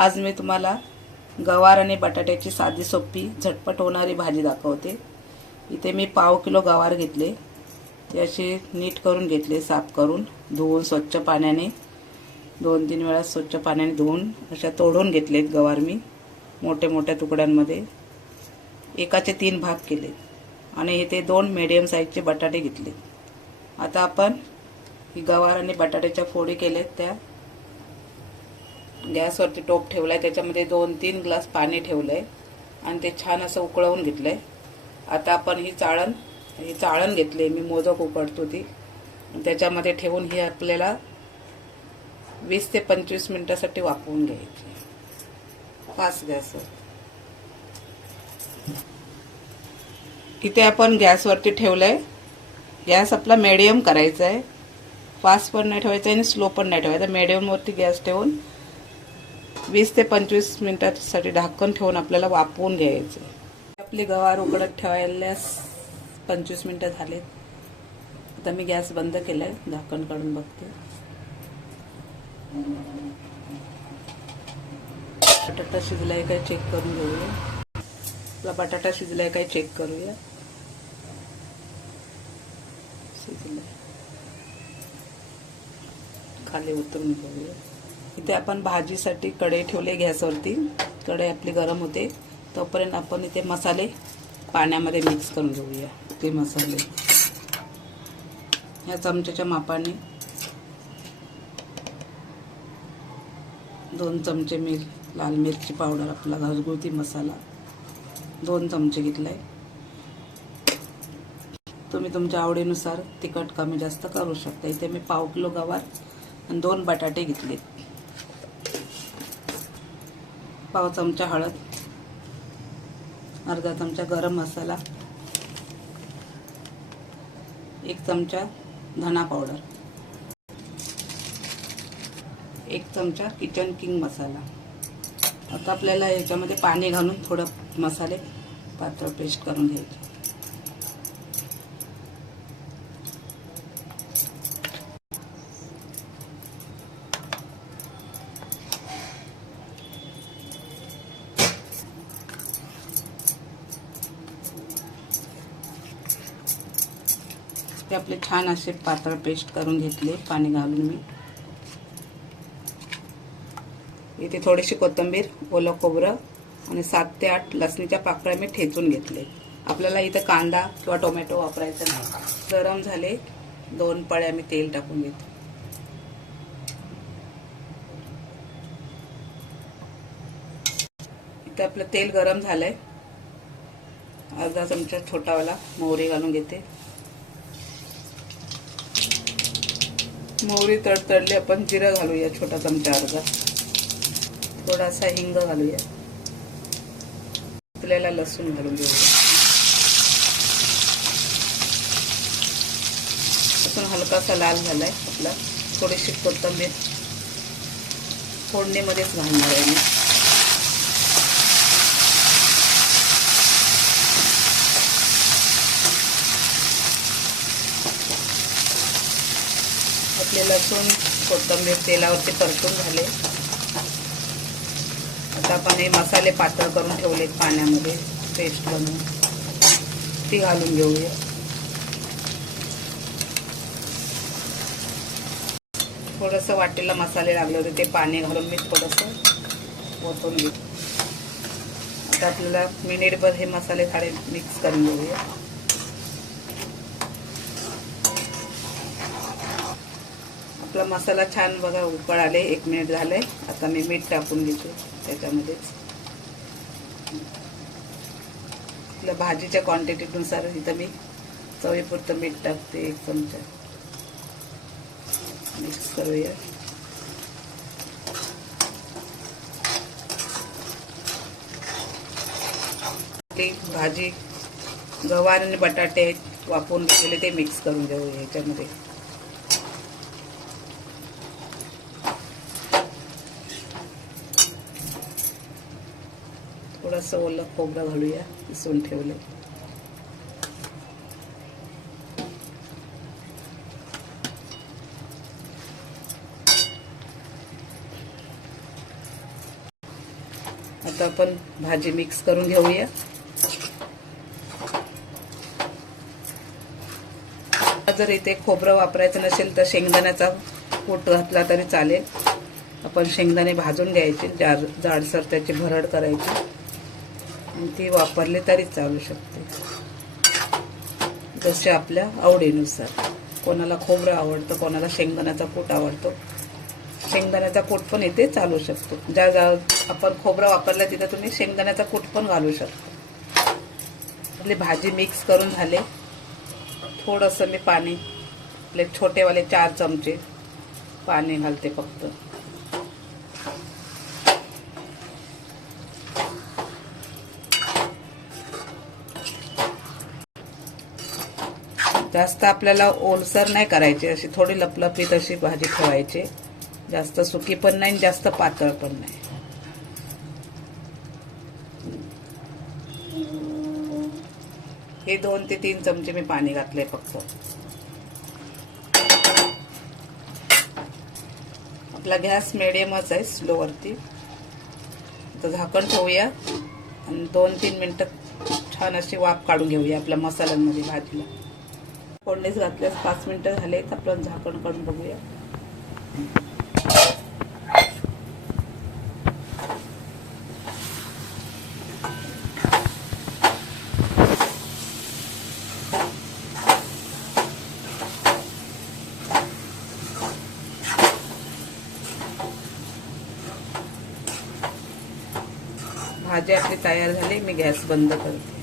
आज मी तुम्हाला गवार आणि बटाट्याची साधी सोपी झटपट होणारी भाजी दाखवते। इथे मी पाव किलो गवार घेतले, ते असे नीट करून घेतले, साफ करून धुवून स्वच्छ पाण्याने 2-3 वेळा स्वच्छ पाण्याने धुवून अशा तोडून घेतलेत गवार मी मोठ्या मोठ्या तुकड्यांमध्ये। एकाचे 3 भाग केले आणि इथे 2 मीडियम साईजचे बटाटे घेतले। आता आपण ही गवार आणि बटाट्याच्या फोडी केलेत, त्या गॅसवरती टोप ठेवलाय, त्याच्यामध्ये 2-3 ग्लास पाणी ठेवलंय आणि ते छान असं उकळवून घेतलंय। आता आपण ही चाळण घेतली, मी मोदक उकडतो ती, त्याच्यामध्ये ठेवून ही आपल्याला 20 ते 25 मिनिटांसाठी वाफवून घ्यायची फास्ट गॅसवर। इथे आपण गॅसवरती ठेवलंय, गॅस आपला मीडियम करायचा आहे, फास्ट पण नाही ठेवायचा आणि स्लो पण नाही ठेवायचा, मीडियम वरती गॅस ठेवून 20 ते 25 मिनिटांसाठी झाकण ठेवून आपल्याला वाफवून घ्यायचे। आपली गवार उकडत ठेवायला 25 मिनिटं झालेत। आता मी गॅस बंद केलाय, झाकण काढून बघते। बटाटा शिजलाय काय चेक करून घेऊया। आपला बटाटा शिजलाय काय चेक करूया। शिजलाय, खाली उतरून घेऊया। इथे आपण भाजीसाठी कढई ठेवले गॅसवरती, कढई आपली गरम होते तोपर्यंत आपण इथे मसाले पाण्यामध्ये मिक्स करून घेऊया। ते मसाले या चमच्याच्या मापाने 2 चमचे लाल मिरची पावडर, आपला घरगुती मसाला 2 चमचे घेतलाय। तुम्ही तुमच्या आवडीनुसार तिखट कमी जास्त करू शकता। इथे मी पाव किलो गवार आणि 2 बटाटे घेतले। पाव चमचा हळद, अर्धा चमचा गरम मसाला, 1 चमचा धना पावडर, 1 चमचा किचन किंग मसाला। आता आपल्याला याच्यामध्ये पाणी घालून थोडं मसाले पातळ पेस्ट करून घ्यायचे। ते आपले छान असे पातळ पेस्ट करून घेतले पाणी घालून मी। इथे थोडीशी कोथिंबीर, ओलं खोबरं आणि 7 ते 8 लसणीच्या पाकळ्या मी ठेचून घेतले। आपल्याला इथे कांदा किंवा टोमॅटो वापरायचा नाही। गरम झाले, 2 पळ्या मी तेल टाकून घेते। इथे आपलं तेल गरम झालंय, अर्धा चमचा छोटावाला मोहरी घालून घेते। मोहरी तडतडली, आपण जिरं घालूया छोटा चमचा अर्धा, थोडासा हिंग घालूया, आपल्याला लसूण घालून घेऊया। लसूण हलकासा लाल झालाय आपला, थोडीशी कोथिंबीर फोडणीमध्येच घालणार आहे मी। आपले लसूण कोथिंबीर तेलावरती परतून झाले। आता आपण हे मसाले पातळ करून ठेवलेत पाण्यामध्ये पेस्ट बनवून, ती घालून घेऊया। थोडंसं वाटेला मसाले लागले होते, ते पाणी घालून मी थोडंसं ओतून घेऊ। आता आपल्याला मिनिटभर हे मसाले थोडे मिक्स करून घेऊया। आपला मसाला छान बघा उकळ आले, 1 मिनिट झालंय। आता मी मीठ टाकून घेते त्याच्यामध्ये। आपल्या भाजीच्या क्वांटिटीनुसार इथं मी चवीपुरतं मीठ टाकते, 1 चमचा। मिक्स करूया। भाजी गवार आणि बटाटे वाफवून घेतलेले ते मिक्स करून घेऊया याच्यामध्ये। थोडंसं ओलं खोबरं घालूया, किसून ठेवलं। आता आपण भाजी मिक्स करून घेऊया. जर इथे खोबरं वापरायचं नसेल तर शेंगदाण्याचा कूट घातला तरी चालेल. आपण शेंगदाणे भाजून घ्यायचे, जाडसर त्याची भरड करायची आणि ती वापरली तरी चालू शकते, जसे आपल्या आवडीनुसार. कोणाला खोबरं आवडतं, कोणाला शेंगदाण्याचा कूट आवडतो. शेंगदाण्याचा कूट पण इथे चालू शकतो. ज्या आपण खोबरं वापरलं तिथं तुम्ही शेंगदाण्याचा कूट पण घालू शकता. आपली भाजी मिक्स करून झाले. थोडंसं मी पाणी, आपले छोटेवाले 4 चमचे पाणी घालते फक्त. जास्त आपल्याला ओलसर नाही करायची, अशी थोडी लपलपीत अशी भाजी ठेवायची. जास्त सुकी पण नाही, जास्त पातळ पण नाही. हे 2 ते 3 चमचे मी पाणी घातले फक्त. आपला गॅस मिडियमच आहे, स्लोवरती. आता झाकण ठेवूया आणि 2-3 मिनिटं छान अशी वाफ काढून घेऊया आपल्या मसाल्यांमध्ये भाजीला. फोडणीस घातल्यास 5 मिनिटं झालेत. आपण झाकण काढून बघूया. भाजी आपली तयार झाली. मी गॅस बंद करते.